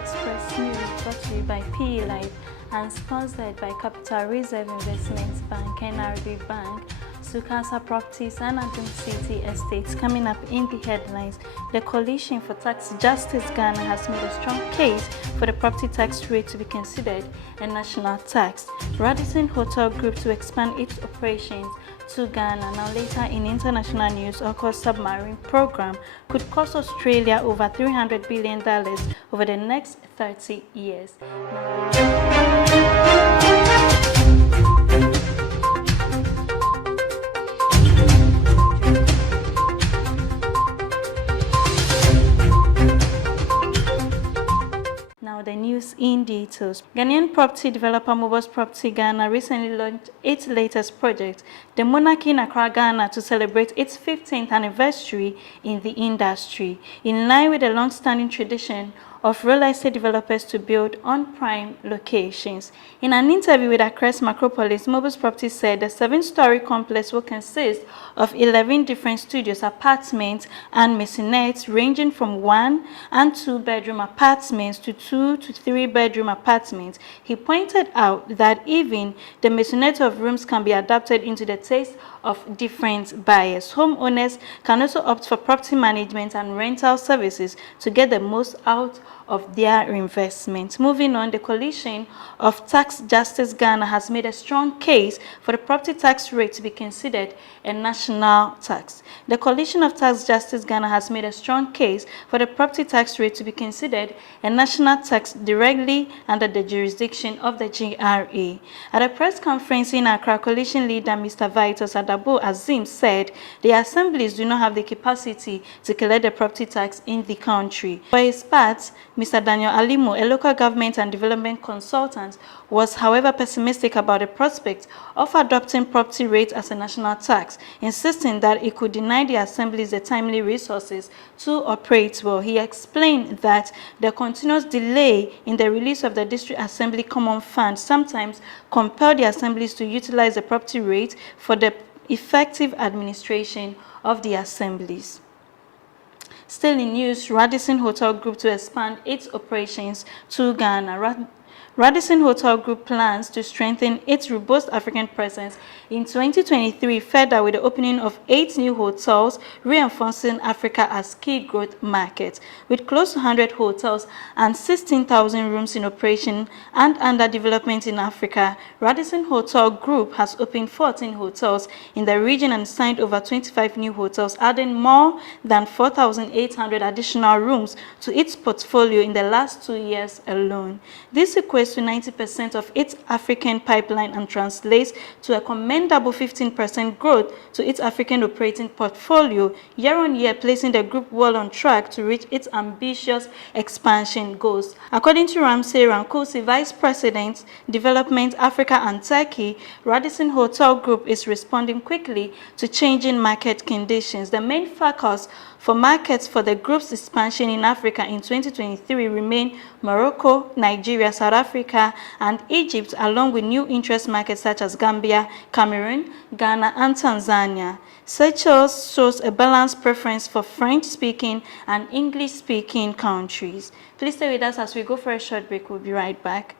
Express News, brought to you by PE Life and sponsored by Capital Reserve Investments Bank, NRB Bank, Sukasa Properties and Anthem City Estates. Coming up in the headlines, the Coalition for Tax Justice Ghana has made a strong case for the property tax rate to be considered a national tax. Radisson Hotel Group to expand its operations to Ghana. Now later in international news, AUKUS submarine program could cost Australia over $300 billion over the next 30 years. Now the news in details. Ghanaian property developer Mobus Property Ghana recently launched its latest project, the Monarch in Accra, Ghana, to celebrate its 15th anniversary in the industry, in line with the long-standing tradition of real estate developers to build on prime locations. In an interview with Accra's Macropolis, Mobus Property said the 7-story complex will consist of 11 different studios, apartments, and maisonettes ranging from 1 and 2 bedroom apartments to 2 to 3 bedroom apartments. He pointed out that even the maisonette of rooms can be adapted into the taste of different buyers. Homeowners can also opt for property management and rental services to get the most out of their investment. Moving on, the Coalition of Tax Justice Ghana has made a strong case for the property tax rate to be considered a national tax. The Coalition of Tax Justice Ghana has made a strong case for the property tax rate to be considered a national tax directly under the jurisdiction of the GRA. At a press conference in Accra, Coalition leader Mr. Vitus Adabo Azim said the assemblies do not have the capacity to collect the property tax in the country. For his part, Mr. Daniel Alimo, a local government and development consultant, was however pessimistic about the prospect of adopting property rates as a national tax, insisting that it could deny the assemblies the timely resources to operate well. He explained that the continuous delay in the release of the District Assembly Common Fund sometimes compel the assemblies to utilize the property rate for the effective administration of the assemblies. Still in news, Radisson Hotel Group to expand its operations to Ghana. Radisson Hotel Group plans to strengthen its robust African presence in 2023, further with the opening of 8 new hotels, reinforcing Africa as key growth market. With close to 100 hotels and 16,000 rooms in operation and under development in Africa, Radisson Hotel Group has opened 14 hotels in the region and signed over 25 new hotels, adding more than 4,800 additional rooms to its portfolio in the last 2 years alone. This equates to 90% of its African pipeline and translates to a commendable 15% growth to its African operating portfolio year on year, placing the group well on track to reach its ambitious expansion goals. According to Ramsey Rankosi, Vice President, Development Africa and Turkey, Radisson Hotel Group is responding quickly to changing market conditions. The main focus for markets for the group's expansion in Africa in 2023 remain Morocco, Nigeria, South Africa, and Egypt, along with new interest markets such as Gambia, Cameroon, Ghana, and Tanzania. Seychelles shows a balanced preference for French-speaking and English-speaking countries. Please stay with us as we go for a short break. We'll be right back.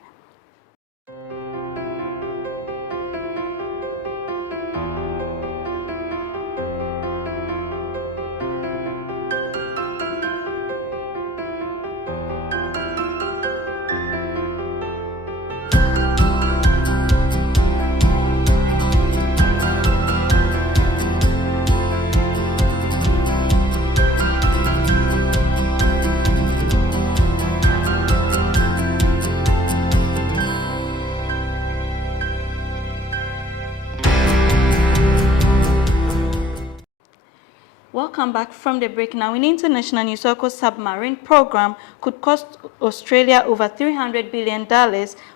Welcome back from the break. Now, in international news, AUKUS submarine program could cost Australia over $300 billion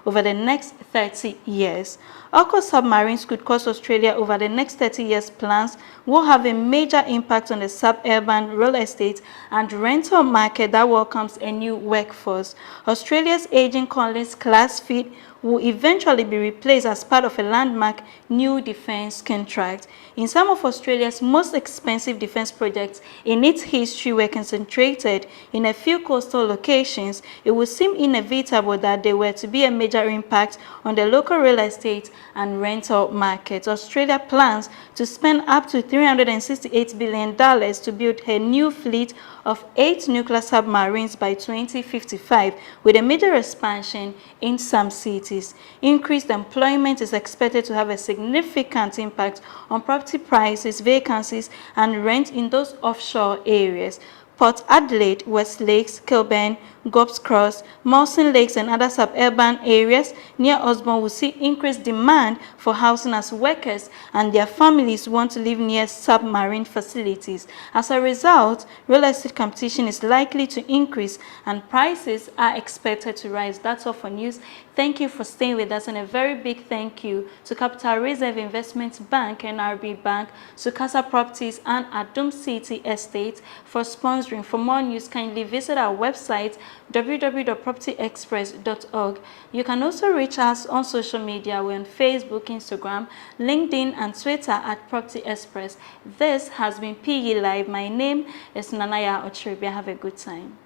over the next 30 years. AUKUS submarines could cost Australia over the next 30 years plans will have a major impact on the suburban real estate and rental market that welcomes a new workforce. Australia's aging Collins-class fleet will eventually be replaced as part of a landmark new defense contract. In some of Australia's most expensive defense projects in its history were concentrated in a few coastal locations, it would seem inevitable that there were to be a major impact on the local real estate and rental markets. Australia plans to spend up to $368 billion to build a new fleet of 8 nuclear submarines by 2055, with a major expansion in some cities. Increased employment is expected to have a significant impact on property prices, vacancies, and rent in those offshore areas. Port Adelaide, West Lakes, Kilburn, Gobbs Cross, Mawson Lakes, and other suburban areas near Osborne will see increased demand for housing as workers and their families want to live near submarine facilities. As a result, real estate competition is likely to increase and prices are expected to rise. That's all for news. Thank you for staying with us, and a very big thank you to Capital Reserve Investment Bank, NRB Bank, Sukasa Properties, and Adum City Estate for sponsoring. For more news, kindly visit our website www.propertyexpress.org. You can also reach us on social media. We're on Facebook, Instagram, LinkedIn, and Twitter at Property Express. This has been PE Live. My name is Nanaya Ochiribia. Have a good time.